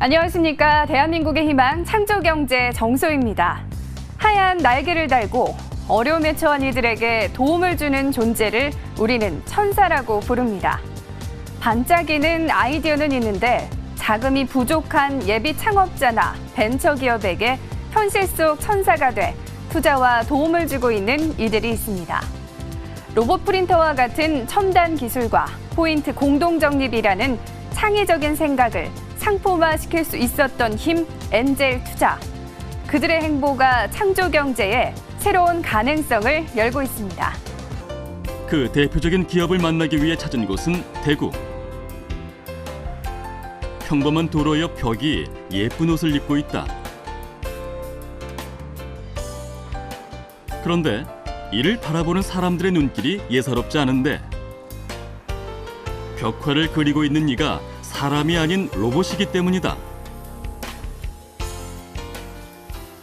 안녕하십니까. 대한민국의 희망 창조경제 정소희입니다. 하얀 날개를 달고 어려움에 처한 이들에게 도움을 주는 존재를 우리는 천사라고 부릅니다. 반짝이는 아이디어는 있는데 자금이 부족한 예비 창업자나 벤처기업에게 현실 속 천사가 돼 투자와 도움을 주고 있는 이들이 있습니다. 로봇 프린터와 같은 첨단 기술과 포인트 공동 적립이라는 창의적인 생각을 상품화시킬 수 있었던 힘, 엔젤 투자. 그들의 행보가 창조 경제에 새로운 가능성을 열고 있습니다. 그 대표적인 기업을 만나기 위해 찾은 곳은 대구. 평범한 도로 옆 벽이 예쁜 옷을 입고 있다. 그런데 이를 바라보는 사람들의 눈길이 예사롭지 않은데 벽화를 그리고 있는 이가 사람이 아닌 로봇이기 때문이다.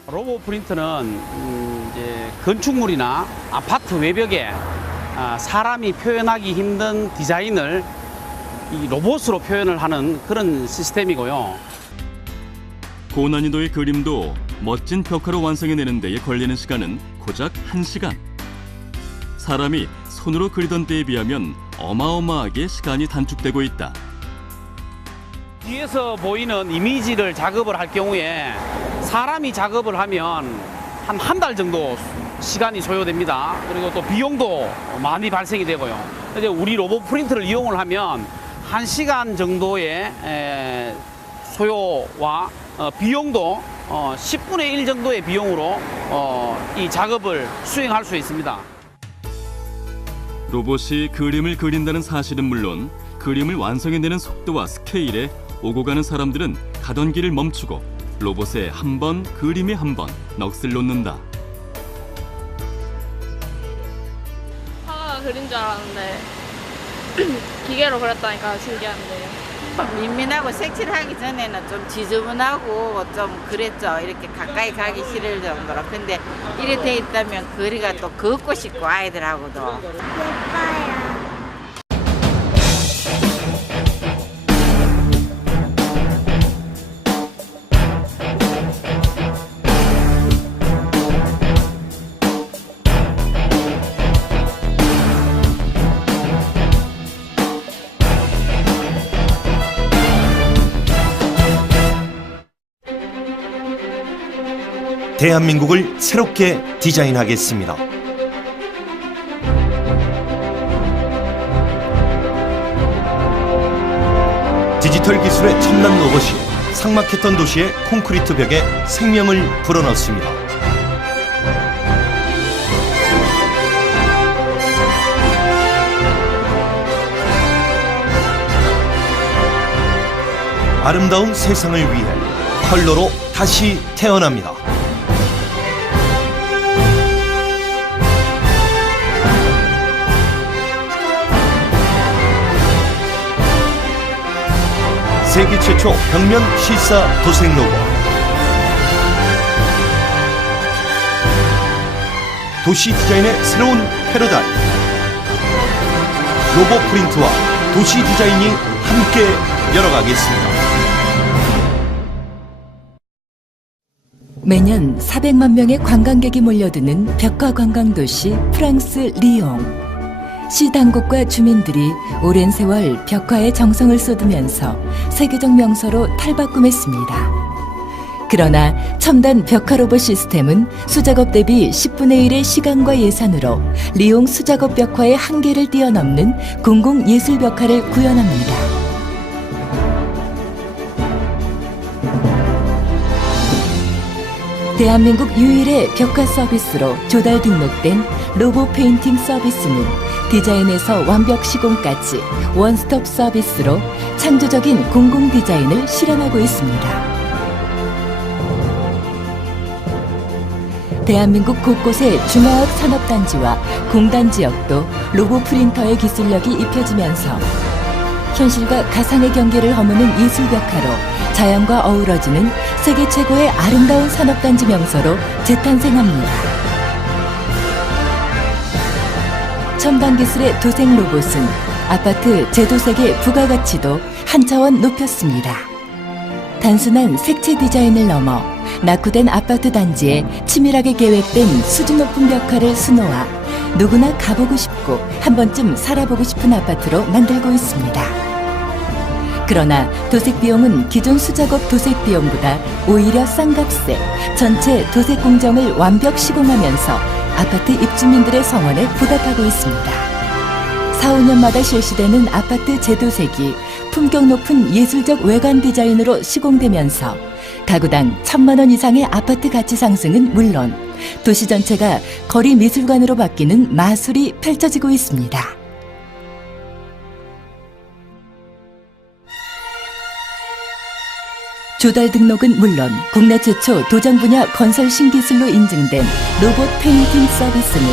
로봇 프린터는 이제 건축물이나 아파트 외벽에 사람이 표현하기 힘든 디자인을 이 로봇으로 표현을 하는 그런 시스템이고요. 고난이도의 그림도 멋진 벽화로 완성해내는 데에 걸리는 시간은 고작 1시간. 사람이 손으로 그리던 때에 비하면 어마어마하게 시간이 단축되고 있다. 뒤에서 보이는 이미지를 작업을 할 경우에 사람이 작업을 하면 한 달 정도 시간이 소요됩니다. 그리고 또 비용도 많이 발생이 되고요. 이제 우리 로봇 프린터를 이용을 하면 1시간 정도의 소요와 비용도 10분의 1 정도의 비용으로 이 작업을 수행할 수 있습니다. 로봇이 그림을 그린다는 사실은 물론 그림을 완성해내는 속도와 스케일에 오고 가는 사람들은 가던 길을 멈추고 로봇에 한 번, 그림에 한 번 넋을 놓는다. 화가가 그린 줄 알았는데 기계로 그렸다니까 신기한데요. 민민하고 색칠하기 전에는 좀 지저분하고 좀 그랬죠. 이렇게 가까이 가기 싫을 정도로. 근데 이래 돼 있다면 거리가 또 걷고 싶고 아이들하고도. 예뻐요. 대한민국을 새롭게 디자인하겠습니다. 디지털 기술의 첨단 로봇이 삭막했던 도시의 콘크리트 벽에 생명을 불어넣습니다. 아름다운 세상을 위해 컬러로 다시 태어납니다. 세계 최초 벽면 실사 도색 로봇. 도시 디자인의 새로운 패러다임. 로봇 프린트와 도시 디자인이 함께 열어가겠습니다. 매년 400만 명의 관광객이 몰려드는 벽화 관광도시 프랑스 리옹. 시 당국과 주민들이 오랜 세월 벽화에 정성을 쏟으면서 세계적 명소로 탈바꿈했습니다. 그러나 첨단 벽화 로봇 시스템은 수작업 대비 10분의 1의 시간과 예산으로 리옹 수작업 벽화의 한계를 뛰어넘는 공공예술 벽화를 구현합니다. 대한민국 유일의 벽화 서비스로 조달 등록된 로봇 페인팅 서비스는 디자인에서 완벽 시공까지 원스톱 서비스로 창조적인 공공 디자인을 실현하고 있습니다. 대한민국 곳곳의 중화업 산업단지와 공단 지역도 로봇 프린터의 기술력이 입혀지면서 현실과 가상의 경계를 허무는 예술 벽화로 자연과 어우러지는 세계 최고의 아름다운 산업단지 명소로 재탄생합니다. 첨단 기술의 도색 로봇은 아파트 재도색의 부가가치도 한 차원 높였습니다. 단순한 색채 디자인을 넘어 낙후된 아파트 단지에 치밀하게 계획된 수준 높은 벽화를 수놓아 누구나 가보고 싶고 한 번쯤 살아보고 싶은 아파트로 만들고 있습니다. 그러나 도색 비용은 기존 수작업 도색 비용보다 오히려 싼 값에 전체 도색 공정을 완벽 시공하면서 아파트 입주민들의 성원에 보답하고 있습니다. 4, 5년마다 실시되는 아파트 재도색이 품격 높은 예술적 외관 디자인으로 시공되면서 가구당 1,000만 원 이상의 아파트 가치 상승은 물론 도시 전체가 거리 미술관으로 바뀌는 마술이 펼쳐지고 있습니다. 조달 등록은 물론 국내 최초 도장 분야 건설 신기술로 인증된 로봇 페인팅 서비스는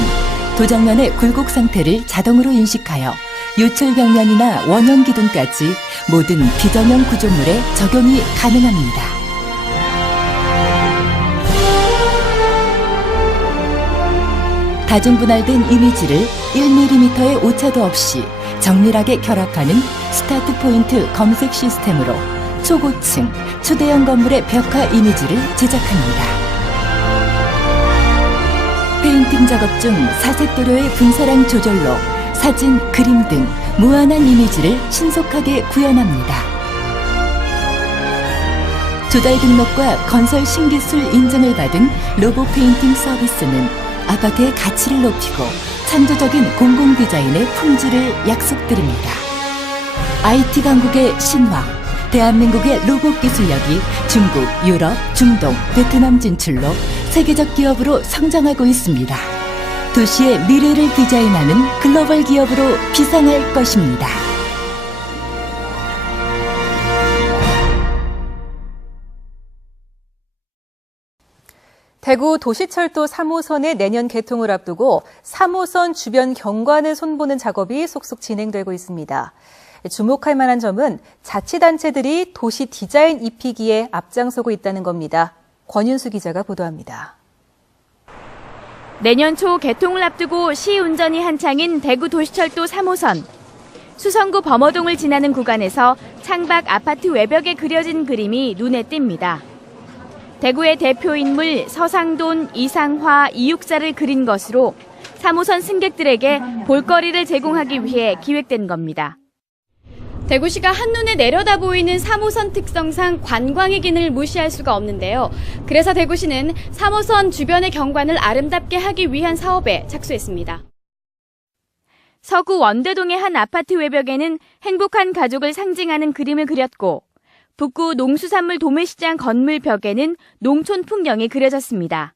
도장면의 굴곡 상태를 자동으로 인식하여 요철 벽면이나 원형 기둥까지 모든 비정형 구조물에 적용이 가능합니다. 다중분할된 이미지를 1mm의 오차도 없이 정밀하게 결합하는 스타트 포인트 검색 시스템으로 초고층, 초대형 건물의 벽화 이미지를 제작합니다. 페인팅 작업 중 사색 도료의 분사량 조절로 사진, 그림 등 무한한 이미지를 신속하게 구현합니다. 조달 등록과 건설 신기술 인증을 받은 로봇 페인팅 서비스는 아파트의 가치를 높이고 창조적인 공공 디자인의 품질을 약속드립니다. IT 강국의 신화, 대한민국의 로봇 기술력이 중국, 유럽, 중동, 베트남 진출로 세계적 기업으로 성장하고 있습니다. 도시의 미래를 디자인하는 글로벌 기업으로 비상할 것입니다. 대구 도시철도 3호선의 내년 개통을 앞두고 3호선 주변 경관을 손보는 작업이 속속 진행되고 있습니다. 주목할 만한 점은 자치단체들이 도시 디자인 입히기에 앞장서고 있다는 겁니다. 권윤수 기자가 보도합니다. 내년 초 개통을 앞두고 시운전이 한창인 대구 도시철도 3호선. 수성구 범어동을 지나는 구간에서 창밖 아파트 외벽에 그려진 그림이 눈에 띕니다. 대구의 대표 인물 서상돈, 이상화, 이육사를 그린 것으로 3호선 승객들에게 볼거리를 제공하기 위해 기획된 겁니다. 대구시가 한눈에 내려다 보이는 3호선 특성상 관광의 기능을 무시할 수가 없는데요. 그래서 대구시는 3호선 주변의 경관을 아름답게 하기 위한 사업에 착수했습니다. 서구 원대동의 한 아파트 외벽에는 행복한 가족을 상징하는 그림을 그렸고 북구 농수산물 도매시장 건물 벽에는 농촌 풍경이 그려졌습니다.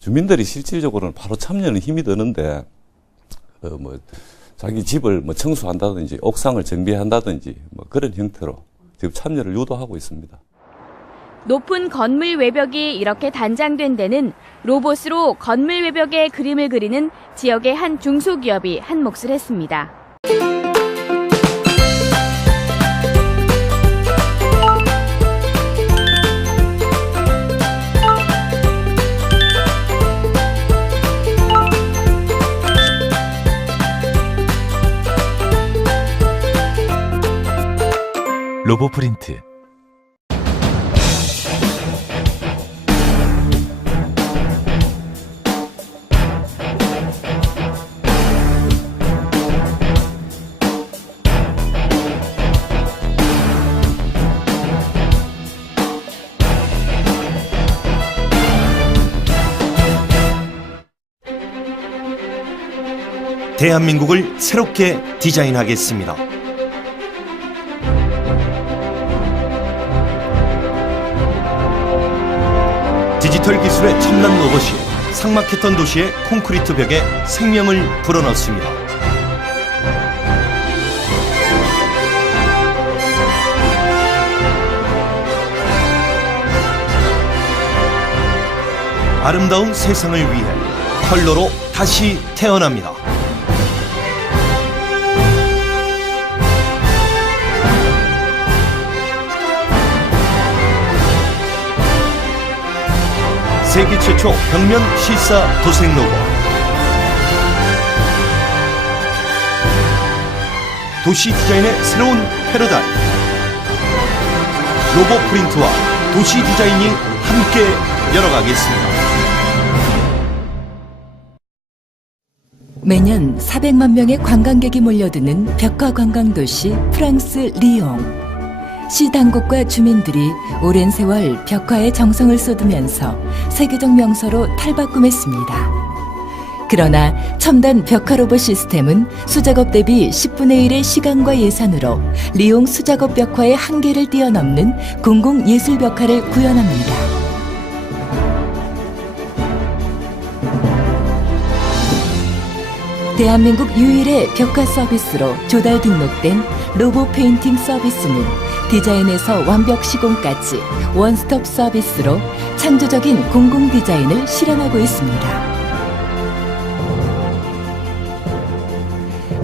주민들이 실질적으로는 바로 참여는 힘이 드는데 자기 집을 청소한다든지 옥상을 정비한다든지 그런 형태로 지금 참여를 유도하고 있습니다. 높은 건물 외벽이 이렇게 단장된 데는 로봇으로 건물 외벽에 그림을 그리는 지역의 한 중소기업이 한 몫을 했습니다. 로보프린트. 대한민국을 새롭게 디자인하겠습니다. 디지털 기술의 첨단 로봇이 삭막했던 도시의 콘크리트 벽에 생명을 불어넣습니다. 아름다운 세상을 위해 컬러로 다시 태어납니다. 세계 최초 벽면 실사 도색 로봇. 도시 디자인의 새로운 패러다임. 로봇 프린트와 도시 디자인이 함께 열어가겠습니다. 매년 400만 명의 관광객이 몰려드는 벽화 관광 도시 프랑스 리옹. 시 당국과 주민들이 오랜 세월 벽화에 정성을 쏟으면서 세계적 명소로 탈바꿈했습니다. 그러나 첨단 벽화 로봇 시스템은 수작업 대비 10분의 1의 시간과 예산으로 리옹 수작업 벽화의 한계를 뛰어넘는 공공예술 벽화를 구현합니다. 대한민국 유일의 벽화 서비스로 조달 등록된 로봇 페인팅 서비스는 디자인에서 완벽 시공까지 원스톱 서비스로 창조적인 공공 디자인을 실현하고 있습니다.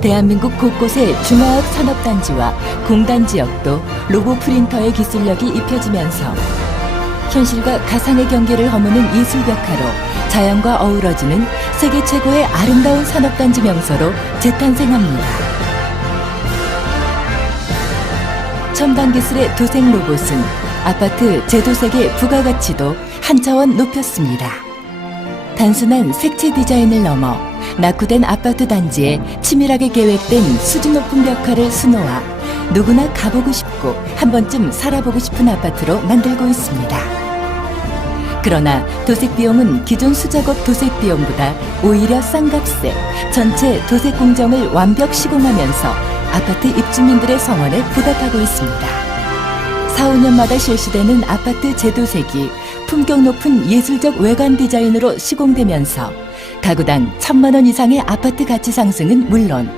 대한민국 곳곳의 중화학 산업단지와 공단 지역도 로봇 프린터의 기술력이 입혀지면서 현실과 가상의 경계를 허무는 예술 벽화로 자연과 어우러지는 세계 최고의 아름다운 산업단지 명소로 재탄생합니다. 첨단 기술의 도색 로봇은 아파트 재도색의 부가가치도 한 차원 높였습니다. 단순한 색채 디자인을 넘어 낙후된 아파트 단지에 치밀하게 계획된 수준 높은 벽화를 수놓아 누구나 가보고 싶고 한 번쯤 살아보고 싶은 아파트로 만들고 있습니다. 그러나 도색 비용은 기존 수작업 도색 비용보다 오히려 싼 값에 전체 도색 공정을 완벽 시공하면서 아파트 입주민들의 성원에 보답하고 있습니다. 4, 5년마다 실시되는 아파트 재도색이 품격 높은 예술적 외관 디자인으로 시공되면서 가구당 1,000만 원 이상의 아파트 가치 상승은 물론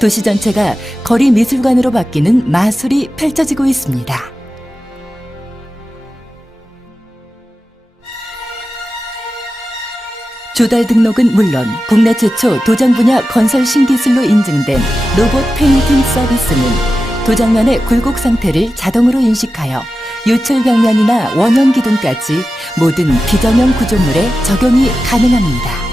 도시 전체가 거리 미술관으로 바뀌는 마술이 펼쳐지고 있습니다. 조달 등록은 물론 국내 최초 도장 분야 건설 신기술로 인증된 로봇 페인팅 서비스는 도장면의 굴곡 상태를 자동으로 인식하여 요철 벽면이나 원형 기둥까지 모든 비전형 구조물에 적용이 가능합니다.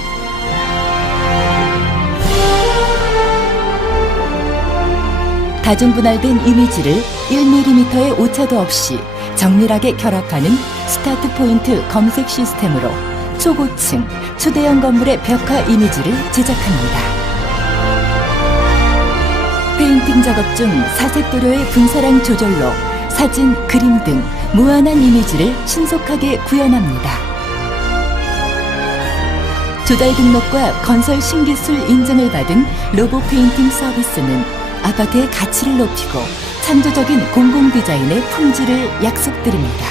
다중분할된 이미지를 1mm의 오차도 없이 정밀하게 결합하는 스타트 포인트 검색 시스템으로 초고층, 초대형 건물의 벽화 이미지를 제작합니다. 페인팅 작업 중 사색 도료의 분사량 조절로 사진, 그림 등 무한한 이미지를 신속하게 구현합니다. 조달 등록과 건설 신기술 인증을 받은 로봇 페인팅 서비스는 아파트의 가치를 높이고 창조적인 공공 디자인의 품질을 약속드립니다.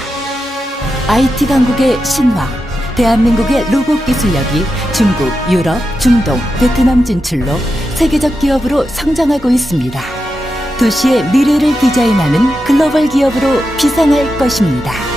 IT 강국의 신화, 대한민국의 로봇 기술력이 중국, 유럽, 중동, 베트남 진출로 세계적 기업으로 성장하고 있습니다. 도시의 미래를 디자인하는 글로벌 기업으로 비상할 것입니다.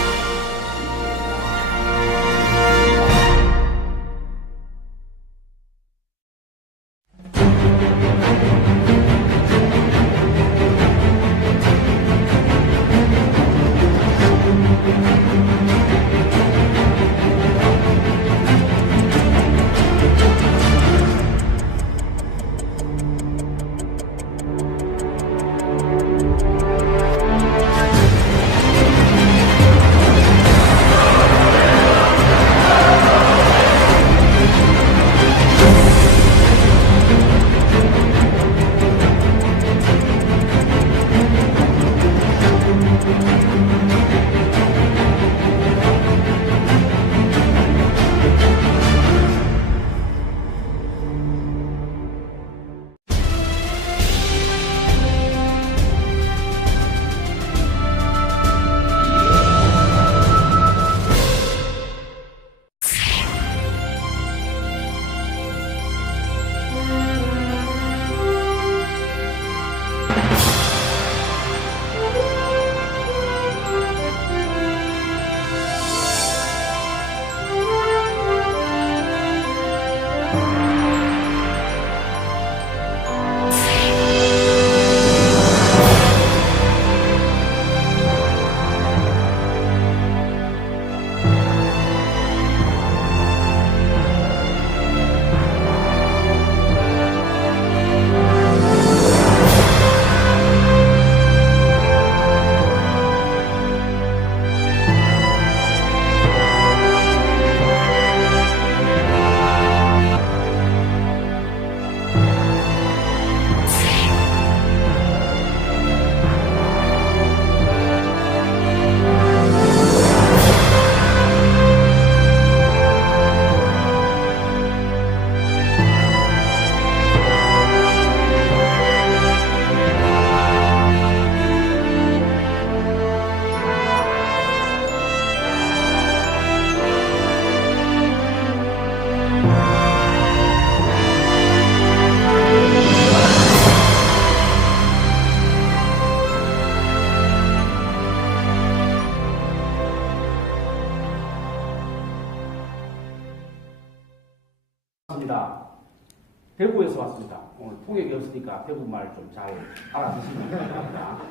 대구에서 왔습니다. 오늘 통역이 없으니까 대구 말 좀 잘 알아듣시면 바랍니다.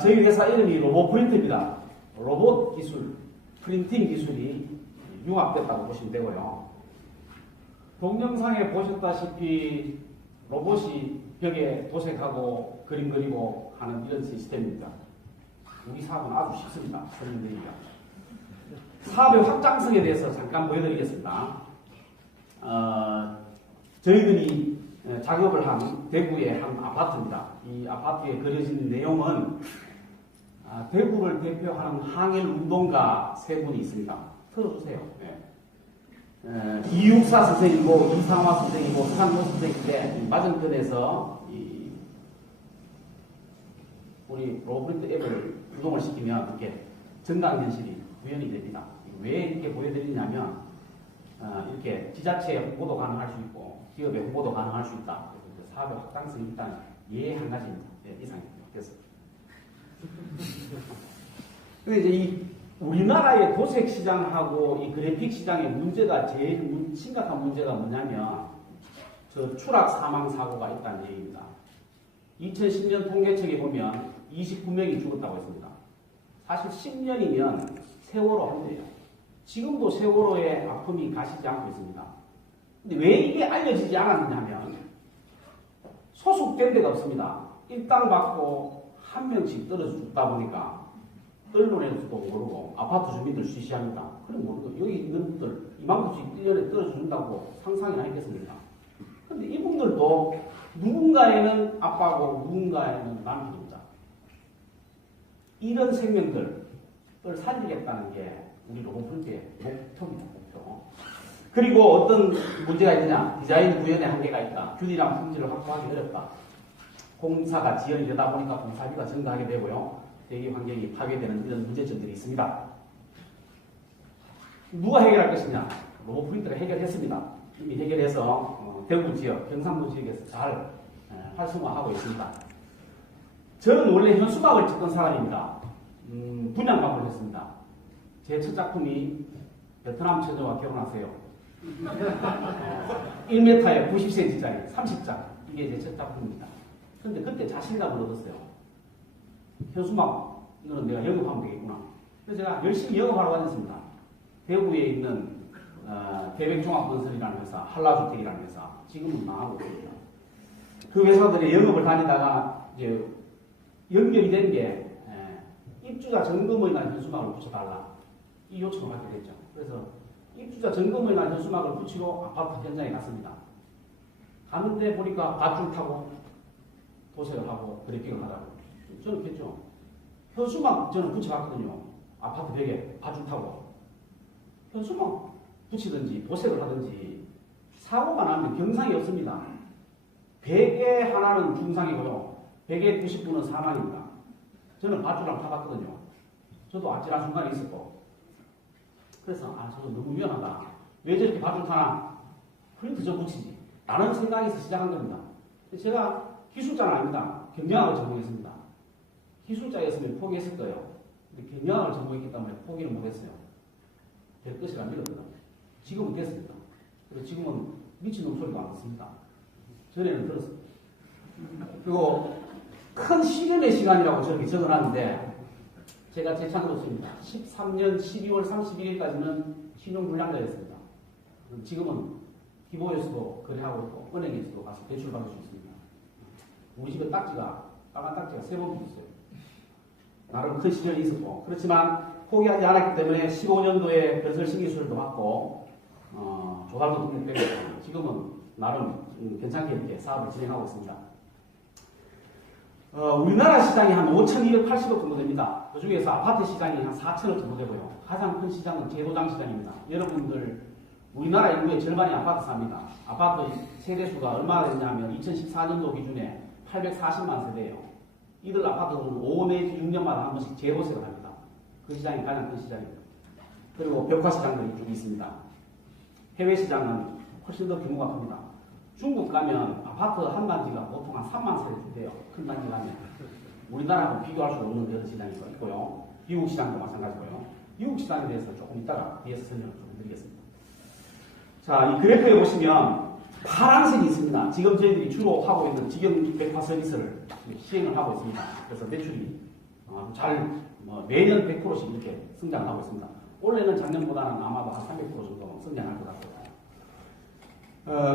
저희 회사 이름이 로보프린트입니다. 로봇 기술, 프린팅 기술이 융합됐다고 보시면 되고요. 동영상에 보셨다시피 로봇이 벽에 도색하고 그림 그리고 하는 이런 시스템입니다. 우리 사업은 아주 쉽습니다. 설명드리기가. 사업의 확장성에 대해서 잠깐 보여드리겠습니다. 저희들이 작업을 한 대구의 한 아파트입니다. 이 아파트에 그려진 내용은 대구를 대표하는 항일 운동가 세 분이 있습니다. 틀어주세요. 네. 이육사 선생이고 이상화 선생이고 서한모 선생인데 맞은편에서 우리 로봇 앱을 구동을 시키면 이렇게 정강현실이 구현이 됩니다. 왜 이렇게 보여드리냐면 이렇게 지자체에 홍보도 가능할 수 있고 기업에 홍보도 가능할 수 있다. 그래서 사업의 확장성이 일단 한 가지입니다. 네, 이상입니다. 됐습니다. 근데 이제 이 우리나라의 도색 시장하고 이 그래픽 시장의 문제가 제일 심각한 문제가 뭐냐면 저 추락 사망 사고가 있다는 얘기입니다. 2010년 통계청에 보면 29명이 죽었다고 했습니다. 사실 10년이면 세월호 한대요. 지금도 세월호의 아픔이 가시지 않고 있습니다. 근데 왜 이게 알려지지 않았느냐면 소속된 데가 없습니다. 일당 받고 한 명씩 떨어져 죽다 보니까 언론에서도 모르고 아파트 주민들 쉬쉬합니다. 그럼 모르고 여기 있는 분들 이만큼씩 1년에 떨어져 준다고 상상이나 했겠습니까? 근데 이분들도 누군가에는 아빠고 누군가에는 남편입니다. 이런 생명들을 살리겠다는 게 우리 로봇프린트의 목표입니다. 목표. 그리고 어떤 문제가 있느냐? 디자인 구현의 한계가 있다. 균일한 품질을 확보하기 어렵다. 공사가 지연이 되다 보니까 공사비가 증가하게 되고요. 대기 환경이 파괴되는 이런 문제점들이 있습니다. 누가 해결할 것이냐? 로봇프린트가 해결했습니다. 이미 해결해서 대구 지역, 경상도 지역에서 잘 활성화하고 있습니다. 저는 원래 현수막을 찍던 사람입니다. 분양방을 했습니다. 제 첫 작품이 베트남 처녀와 결혼하세요. 1m에 90cm짜리 30장. 이게 제 첫 작품입니다. 근데 그때 자신감을 얻었어요. 현수막, 이거는 내가 영업하면 되겠구나. 그래서 제가 열심히 영업하러 다녔습니다. 대구에 있는 대백종합건설이라는 회사, 한라주택이라는 회사, 지금은 망하고 있습니다. 그 회사들의 영업을 다니다가 이제 연결이 된 게 입주자 점검에 대한 현수막을 붙여달라. 이 요청을 받게 됐죠. 그래서 입주자 점검에 대한 현수막을 붙이고 아파트 현장에 갔습니다. 갔는데 보니까 밧줄 타고 도색을 하고 그래픽을 하라고. 저는 그랬죠. 현수막 저는 붙여봤거든요. 아파트 벽에 밧줄 타고. 현수막 붙이든지 도색을 하든지 사고가 나면 경상이 없습니다. 100에 하나는 중상이고요. 100에 90분은 사망입니다. 저는 밧줄랑 타봤거든요. 저도 아찔한 순간이 있었고. 그래서 저도 너무 위험하다. 왜 저렇게 밧줄 타나? 프린트 좀 붙이지. 라는 생각에서 시작한 겁니다. 제가 기술자는 아닙니다. 경영학을 전공했습니다. 기술자였으면 포기했을 거예요. 근데 경영학을 전공했기 때문에 포기를 못했어요. 될 것이라 믿었거든요. 지금은 됐습니다. 그리고 지금은 미친놈 소리도 안 듣습니다. 전에는 들었습니다. 그리고 큰 시련의 시간이라고 저렇게 적어놨는데 제가 제 창으로 씁니다. 13년 12월 31일까지는 신용불량자였습니다. 지금은 기보에서도 거래하고 있고 은행에서도 가서 대출받을 수 있습니다. 우리 집에 딱지가 빨간 딱지가 3번 붙었어요. 나름 큰 시련이 있었고 그렇지만 포기하지 않았기 때문에 15년도에 건설신기술도 받고 조달도 등록되고 지금은 나름 괜찮게 이렇게 사업을 진행하고 있습니다. 우리나라 시장이 한 5,280억 정도 됩니다. 그 중에서 아파트 시장이 한 4천억 정도 되고요. 가장 큰 시장은 재도장 시장입니다. 여러분들 우리나라 인구의 절반이 아파트 삽니다. 아파트 세대수가 얼마나 되냐면 2014년도 기준에 840만 세대예요. 이들 아파트들은 5 내지 6년마다 한 번씩 재도색을 합니다. 그 시장이 가장 큰 시장입니다. 그리고 벽화 시장도 이쪽에 있습니다. 해외 시장은 훨씬 더 규모가 큽니다. 중국 가면 아파트 한 단지가 보통 한 3만 세대 돼요. 큰 단지 가면. 우리나라하고 비교할 수 없는 여러 시장이 있고요. 미국 시장도 마찬가지고요. 미국 시장에 대해서 조금 이따가 뒤에서 설명을 좀 드리겠습니다. 자, 이 그래프에 보시면 파란색이 있습니다. 지금 저희들이 주로 하고 있는 직영백화 서비스를 시행을 하고 있습니다. 그래서 매출이 매년 100%씩 이렇게 성장하고 있습니다. 올해는 작년보다는 아마도 한 300% 정도 성장할 것 같고요.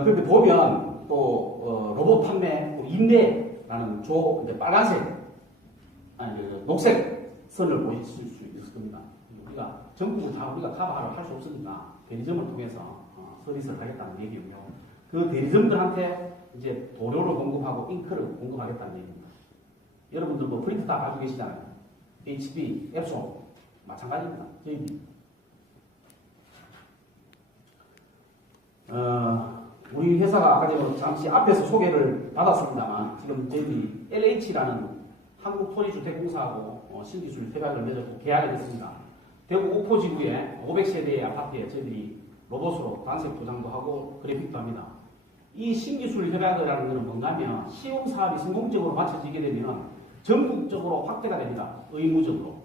그런데 보면 또 로봇 판매, 또 임대라는 이제 빨간색, 녹색 선을 보실 수 있을 겁니다. 우리가 전국을 다 우리가 커버를 할 수 없으니까 대리점을 통해서 서비스를 하겠다는 얘기고요. 그 대리점들한테 이제 도료를 공급하고 잉크를 공급하겠다는 얘기입니다. 여러분들 뭐 프린트 다 가지고 계시잖아요. HP, 앱손 마찬가지입니다. 저희들이 우리 회사가 아까 전에 잠시 앞에서 소개를 받았습니다만 지금 저희들이 LH라는 한국토지주택공사하고 신기술 협약을 맺었고 계약을 했습니다. 대구 옥포지구에 500세대의 아파트에 저희들이 로봇으로 단색 도장도 하고 그래픽도 합니다. 이 신기술 협약이라는 것은 뭔가면 시험 사업이 성공적으로 마쳐지게 되면 전국적으로 확대가 됩니다. 의무적으로.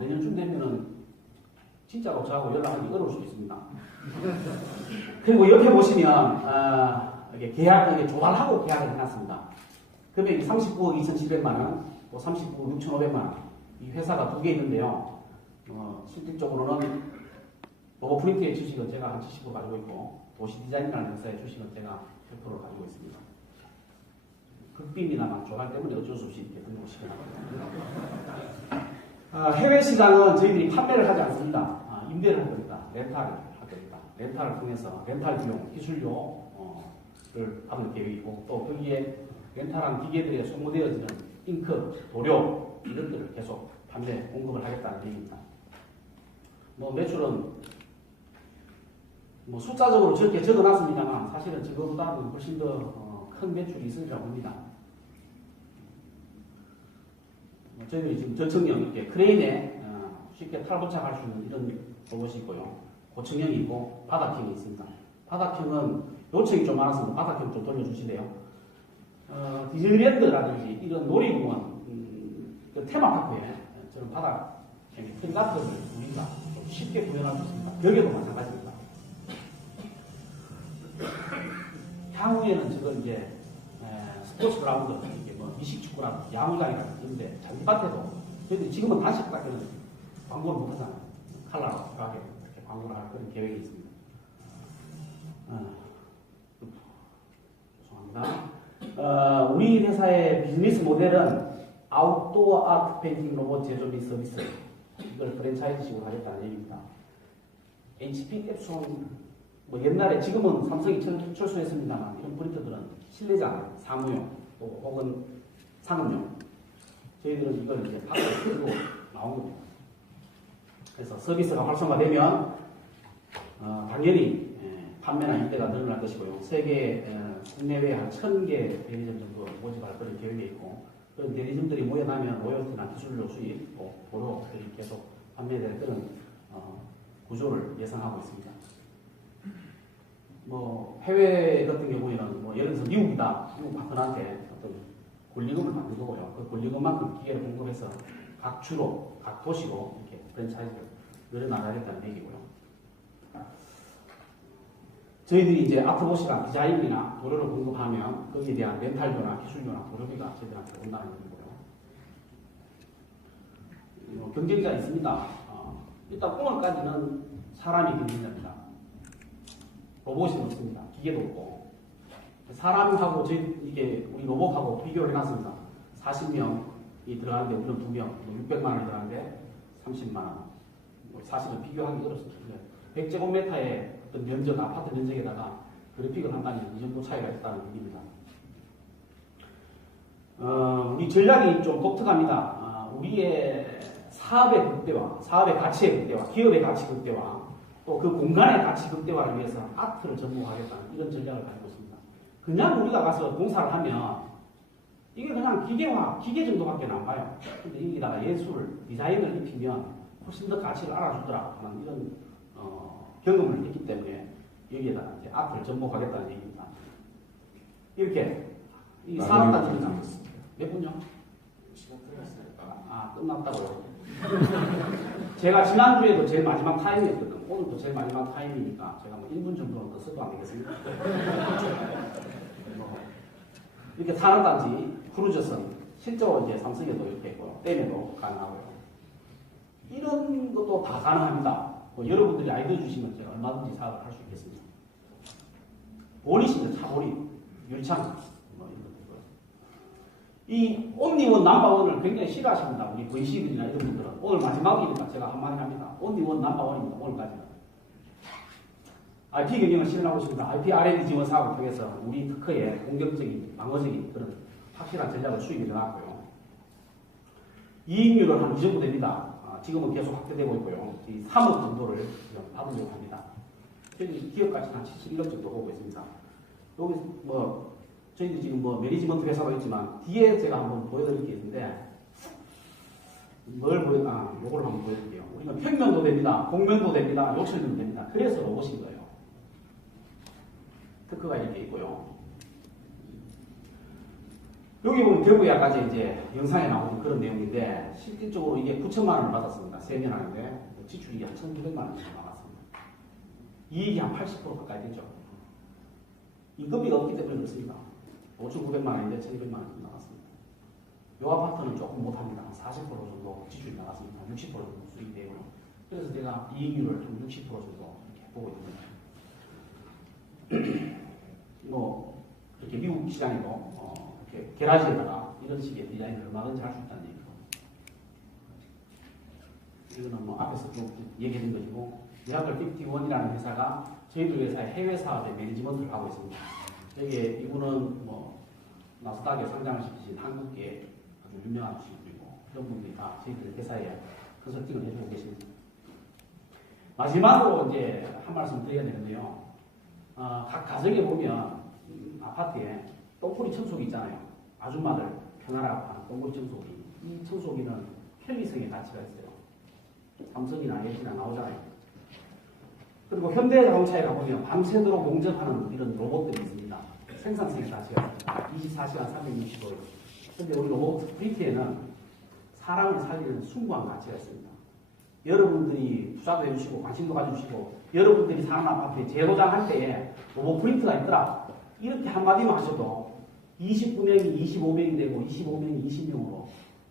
내년쯤 되면은 진짜로 저하고 연락하기 어려울 수도 있습니다. 그리고 옆에 보시면 이게 조달하고 계약을 해놨습니다. 금액이 39억 2,700만 원, 또 39억 6,500만 원. 이 회사가 두 개 있는데요. 실질적으로는 로봇 프린트의 주식은 제가 한 70% 가지고 있고 도시디자인이라는 회사의 주식은 제가 100% 가지고 있습니다. 극비입니다만 조달 때문에 어쩔 수 없이 이렇게 들고 시켜나갑니다. 해외 시장은 저희들이 판매를 하지 않습니다. 임대를 할 겁니다. 렌탈을 할 겁니다. 렌탈을 통해서 렌탈 비용, 기술료를 받을 계획이고 또 거기에 렌탈한 기계들에 소모되어지는 잉크, 도료 이런 것들을 계속 판매, 공급을 하겠다는 얘기입니다. 매출은 숫자적으로 적게 적어놨습니다만 사실은 저거보다는 훨씬 더 큰 매출이 있으리라고 봅니다. 저희들이 지금 저층형 이렇게 크레인에 쉽게 탈부착할 수 있는 이런 로봇이 있고요. 고층형이 있고 바닥형이 있습니다. 바닥형은 요청이 좀 많았습니다. 바닥형 좀 돌려주시대요. 디즈니랜드라든지 이런 놀이공원, 그 테마파크에 저는 바닥 플랫폼을 우리가 좀 쉽게 구현할 수 있습니다. 벽에도 마찬가지입니다. 향후에는 지금 이제 스포츠 그라운드, 미식축구나 야구장이라든지 이런데 잔디밭에도 저희들이 지금은 단식밖에는 광고를 못하잖아요. 칼라로 하게 이렇게 광고를 할 그런 계획이 있습니다. 죄송합니다. 우리 회사의 비즈니스 모델은 아웃도어 아트 페인팅 로봇 제조 및 서비스 이걸 프랜차이즈식으로 하겠다는 얘기입니다. HP, 앱손 옛날에 지금은 삼성이 철수했습니다만 이런 프린터들은 실내장, 사무용 또 혹은 상업용 저희들은 이걸 이제 밖으로 들고 나온 겁니다. 그래서 서비스가 활성화되면 당연히 판매나 임대가 늘어날 것이고요. 세계 국내외 한 1,000개 대리점 정도 모집할 그런 계획이 있고 그런 대리점들이 모여나면 로열티나 기술료 수입, 도료들이 계속 판매될 그런 구조를 예상하고 있습니다. 해외 같은 경우에는 예를 들어서 미국이다. 미국 파트너한테 어떤 권리금을 받는 거고요. 그 권리금만큼 기계를 공급해서 각 주로, 각 도시로 이렇게 프랜차이즈를 늘어나가겠다는 얘기고요. 저희들이 이제 아트봇이나 디자인이나 도료를 공급하면 거기에 대한 렌탈료나 기술료나 도료비가 저희들한테 온다는 얘기고요. 경쟁자 있습니다. 일단 오늘까지는 사람이 경쟁자입니다. 로봇이 없습니다. 기계도 없고 사람하고 이게 우리 로봇하고 비교를 해놨습니다. 40명이 들어가는데 우리는 2명, 600만 원이 들어가는데 30만 원. 사실은 비교하기 어렵습니다. 100제곱미터의 어떤 면적, 아파트 면적에다가 그래픽을 한다니 이 정도 차이가 있다는 얘기입니다. 우리 전략이 좀 독특합니다. 우리의 사업의 극대화, 사업의 가치의 극대화, 기업의 가치 극대화 또 그 공간의 가치 극대화를 위해서 아트를 접목하겠다는 이런 전략을 가지고 있습니다. 그냥 우리가 가서 공사를 하면 이게 그냥 기계화, 기계 정도밖에 안 봐요. 근데 여기다가 예술, 디자인을 입히면 훨씬 더 가치를 알아주더라 하는 이런 경험을 했기 때문에 여기에다가 이제 아트를 접목하겠다는 얘기입니다. 이렇게 이 산업단체는 몇 분요? 시간 끝났어요. 끝났다고요. 제가 지난주에도 제일 마지막 타임이었거든요. 오늘도 제일 마지막 타임이니까 제가 뭐 1분 정도는 더 써도 안 되겠습니까? 이렇게 산업단지, 크루즈선, 실제로 이제 삼성에도 이렇게 있고요. 댐에도 가능하고요. 이런 것도 다 가능합니다. 뭐 여러분들이 아이디어 주시면 제가 얼마든지 사업을 할 수 있겠습니다. 본이십니다. 차본이, 유리창, 뭐 이런 것들. 이 온리원 넘버원을 굉장히 싫어하십니다. 우리 VC들이나 이런 분들은. 오늘 마지막이니까 제가 한마디 합니다. 온리원 넘버원입니다. 오늘까지는. IP 경영을 실현하고 있습니다. IP R&D 지원 사업을 통해서 우리 특허의 공격적인, 방어적인 그런 확실한 전략을 수립해 나왔고요. 이익률은 한 이 정도 됩니다. 지금은 계속 확대되고 있고요. 이 3억 정도를 지금 받으려고 합니다. 저희 기업 가치는 한 71억 정도 오고 있습니다. 여기 뭐 저희도 지금 뭐 매니지먼트 회사로 있지만 뒤에 제가 한번 보여드릴 게 있는데 요거를 한번 보여드릴게요. 우리는 평면도 됩니다. 공면도 됩니다. 욕실도 됩니다. 그래서 로봇인 거예요. 특허가 이렇게 있고요. 여기 보면 대구야까지 이제 영상에 나오는 그런 내용인데 실질적으로 이게 9천만 원을 받았습니다. 3년 하는데 지출이 한 1,900만 원 정도 나왔습니다. 이익이 한 80% 가까이 되죠. 인건비가 없기 때문에 그렇습니다. 5,900만 원인데 1,200만 원 정도 나왔습니다. 이 아파트는 조금 못합니다. 한 40% 정도 지출이 나갔습니다. 60% 정도 수익이 되고요. 그래서 제가 이익률을 한 60% 정도 이렇게 보고 있습니다. 뭐 이렇게 미국 시장에도 이렇게 게라지에다가 이런 식의 디자인을 얼마든지 할 수 있다는 얘기죠. 이거는 뭐 앞에서 쭉 얘기해준 것이고 미라클 51이라는 회사가 저희들 회사의 해외 사업의 매니지먼트를 하고 있습니다. 여기에 이분은 뭐 나스닥에 상장을 시키신 한국계 아주 유명한 분이고 이런 분들이 다 저희들 회사에 컨설팅을 해주고 계십니다. 마지막으로 이제 한 말씀 드려야 되는데요. 각 가정에 보면 아파트에 똥꼬리 청소기 있잖아요. 아줌마들 편하라고 하는 똥꼬리 청소기. 이 청소기는 편리성의 가치가 있어요. 삼성이나 LG나 나오잖아요. 그리고 현대자동차에 가보면 밤새도록 용접하는 이런 로봇들이 있습니다. 생산성의 가치가 있습니다. 24시간 365일. 근데 우리 로봇 프린트에는 사람을 살리는 숭고한 가치가 있습니다. 여러분들이 투자도 해주시고 관심도 가져주시고 여러분들이 사는 아파트에 재도장할 때에 로봇 프린트가 있더라. 이렇게 한마디만 하셔도 29명이 25명이 되고 25명이 20명으로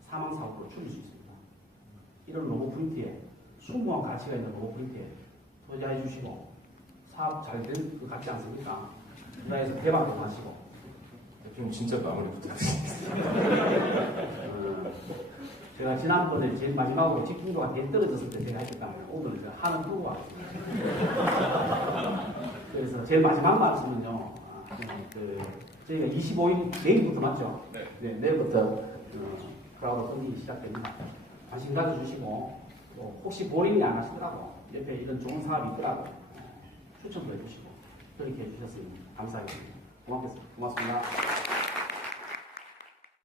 사망사고를 줄일 수 있습니다. 이런 로봇 프린트에 숭고한 가치가 있는 로봇 프린트에 투자해 주시고 사업 잘 될 것 같지 않습니까? 투자해서 대박도 나시고 좀 진짜 마무리 부탁드리겠습니다. 제가 지난번에 제일 마지막으로 집중도가 대 떨어졌을 때 제가 했었다면 오늘 제가 한은 끄고 왔습니다. 그래서 제일 마지막 말씀은요. 저희가 25일 내일부터 맞죠? 네. 내일부터 크라우드 펀딩이 시작됩니다. 관심 가져주시고 또 혹시 보링이 안 하시더라고 옆에 이런 좋은 사업이 있더라고 추천도 해주시고 그렇게 해주셨으면 감사하겠습니다. 고맙습니다.